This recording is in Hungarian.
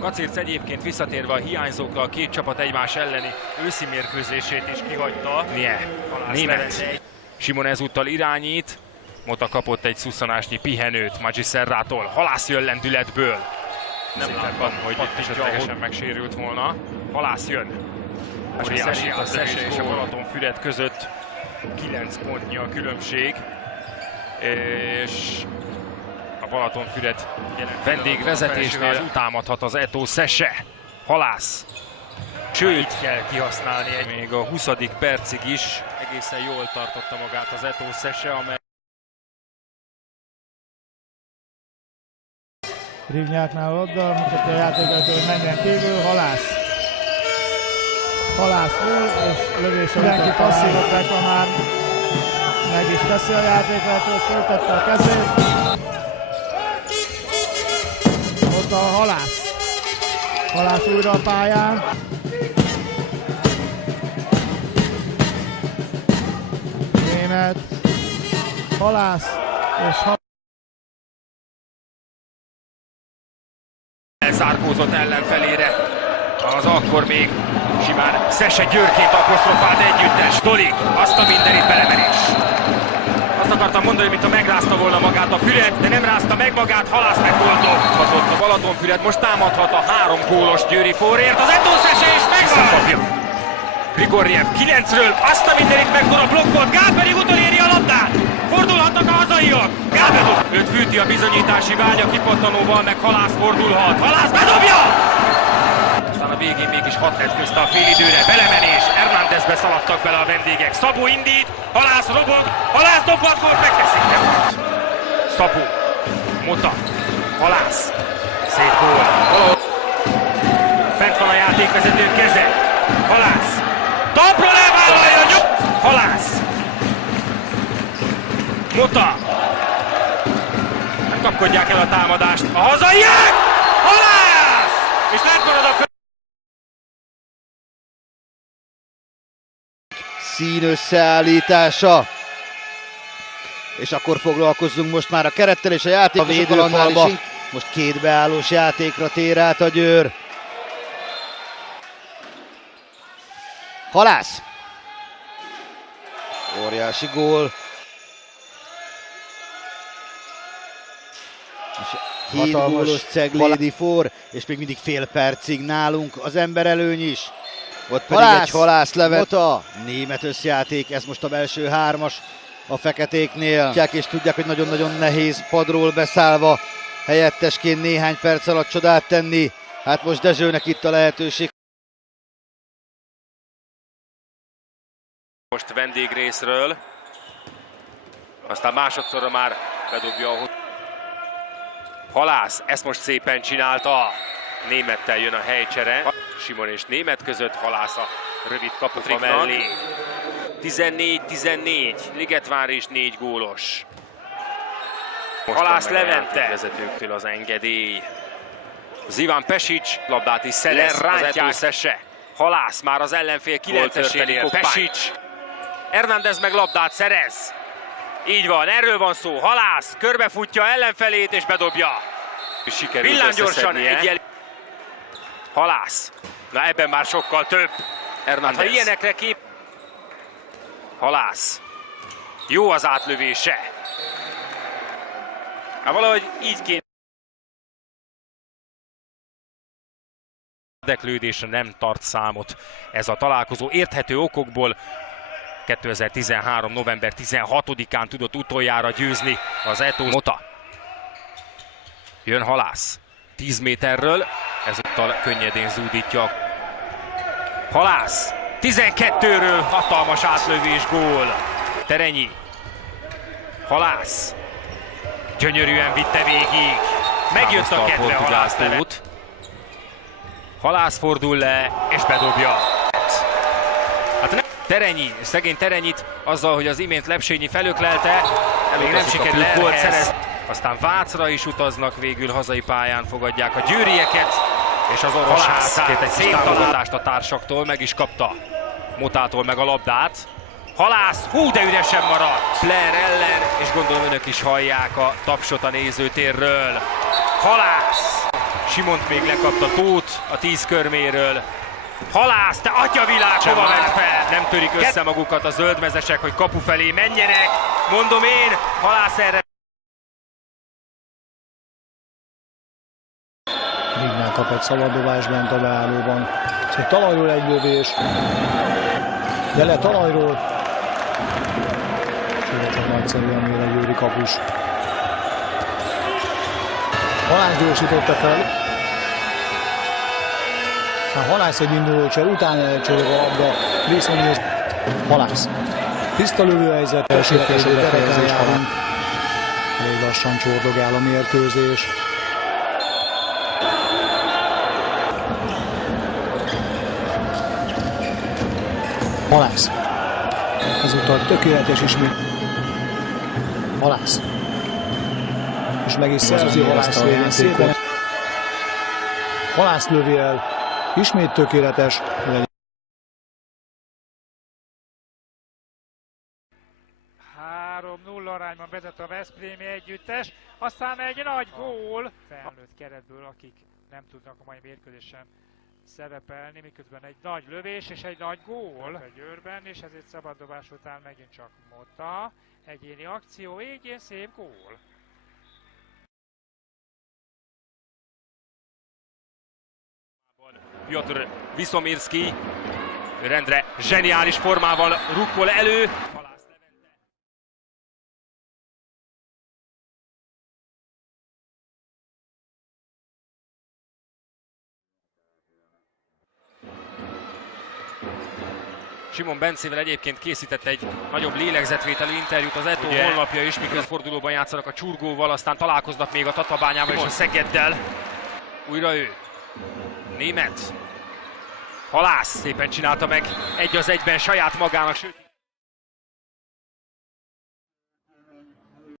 Kacirc egyébként visszatérve a hiányzókra a két csapat egymás elleni őszi mérkőzését is kihagyta. Német. Simon ezúttal irányít. Mota kapott egy szusszanásnyi pihenőt Magiserrától. Halász jön lendületből. Nem láttam, hogy esetlegesen megsérült volna. Halász jön. Óriási a Szese és a Balatonfüred között 9 pontnyi a különbség. És a Balatonfüred vendégvezetésnél támadhat az Eto Szese. Halász. Sőt, kell kihasználni még a 20. percig is. Egészen jól tartotta magát az Eto Szese, amely Rivnyáknál labda, mutatja a játékvezető, hogy menjen kívül, Halász. Halász ül, és lövés mindenki passzívot reklamál. Meg is teszi a játékvezető, föltette a kezét. Ott a Halász. Halász újra a pályán. Német. Halász és elzárkózott ellenfelére. Az akkor még simán Szese Győrként apostrofált együttes. Dolik, azt a mindenit belemenés. Azt akartam mondani, mintha megrázta volna magát a Füred, de nem rázta meg magát, Halász megoldott. A Balatonfüred most támadhat a 3 gólos győri forért. Az Eto Szese is megvan! Grigorjev 9-ről, azt a mindenit megdor a blokkot, Gál pedig utoléri a labdát! Fordulhatnak a hazaiak! Gál bedob! Őt fűti a bizonyítási vágya, kipattanóval meg Halász fordulhat. Halász bedobja! Aztán a végén mégis 6 lett közte a félidőre, belemenés, Hernándezbe szaladtak bele a vendégek. Szabó indít, Halász robog, Halász dob, akkor megteszik. Szabó, Mota, Halász, szép gól. Fent van a játékvezető keze, Halász. Tapról elvállalja, Halász! Mota! Nem kapkodják el a támadást. A hazaiak! Halász! És átmarad a szín összeállítása. És akkor foglalkozzunk most már a kerettel és a játék. A védőfalba. Most 2 beállós játékra tér át a Győr. Halász! Óriási gól. 7 gólos Ceglédi for, és még mindig fél percig nálunk az emberelőny is. Ott pedig egy Halász levet. Mota, német összjáték, ez most a belső 3-as a feketéknél. És tudják, hogy nagyon-nagyon nehéz padról beszállva helyettesként néhány perc alatt csodát tenni. Hát most Dezsőnek itt a lehetőség. Most vendégrészről, aztán másodszorra már bedobja a Halász, ezt most szépen csinálta. Némettel jön a helycsere. Simon és Német között, Halász a rövid kaputra mellé. 14-14, Ligetvár is 4 gólos. Halász Levente. Vezetőktől az engedély. Zivan Pesic, labdát is szerez, az Eto Szese. Halász már az ellenfél 9-esénél, Pesic. Hernández meg labdát szerez. Így van, erről van szó. Halász körbefutja ellenfelét és bedobja. Villámgyorsan egy Halász. Na ebben már sokkal több. Hát, ha ilyenekre kép... Halász. Jó az átlövése. Hát valahogy így kéne. Érdeklődésre nem tart számot ez a találkozó. Érthető okokból 2013. november 16-án tudott utoljára győzni az Eto. Mota. Jön Halász. 10 méterről. Ezúttal könnyedén zúdítja. Halász. 12-ről hatalmas átlövés, gól. Terenyi. Halász. Gyönyörűen vitte végig. Megjött a kedve Halász Levet. Halász fordul le és bedobja. Hát nem. Terenyi, szegény Terenyit azzal, hogy az imént Lepsényi felöklelte, még nem sikerült gólt szerezni. Aztán Vácra is utaznak, végül hazai pályán fogadják a győrieket, és az orosz hátszát egy szép támogatást a társaktól, meg is kapta Motától meg a labdát. Halász, hú, de üresen maradt Flair ellen, és gondolom önök is hallják a tapsot a nézőtérről. Halász, Simont még lekapta Tóth a 10 körméről. Halász, te atyavilág, hova ment fel? Nem törik össze magukat a zöldmezesek, hogy kapu felé menjenek. Mondom én, Halász erre. Vignál kap egy szabaddobás bent a beállóban. Szóval talajról egy lövés. De le talajról. Csak nagyszerűen mér a győri kapus. Halász gyorsította fel. Halász egy indulócsel, utána elcsorog a labda. Viszonyos Halász. Tiszta lövőhelyzet, első félidő befejezés Halász. Elég lassan csordogál a mérkőzés. Halász. Ezúttal tökéletes ismét. Halász. És meg is szerzi Halász végén szépen. Halász lövi el. Ismét tökéletes. 3-0 arányban vezet a veszprémi együttes, aztán egy nagy gól felnőtt keretből, akik nem tudnak a mai mérkőzésen szerepelni, miközben egy nagy lövés és egy nagy gól a Győrben, és ezért szabaddobás után megint csak Mota. Egyéni akció végén szép gól. Piotr Viszomirszky rendre zseniális formával rukkol elő. Simon Bencével egyébként készített egy nagyobb lélegzetvételű interjút az Eto honlapja is, miközben fordulóban játszanak a Csurgóval, aztán találkoznak még a Tatabányával és a Szegeddel. Újra ő. Német. Halász szépen csinálta meg 1-1-ben saját magának, sőt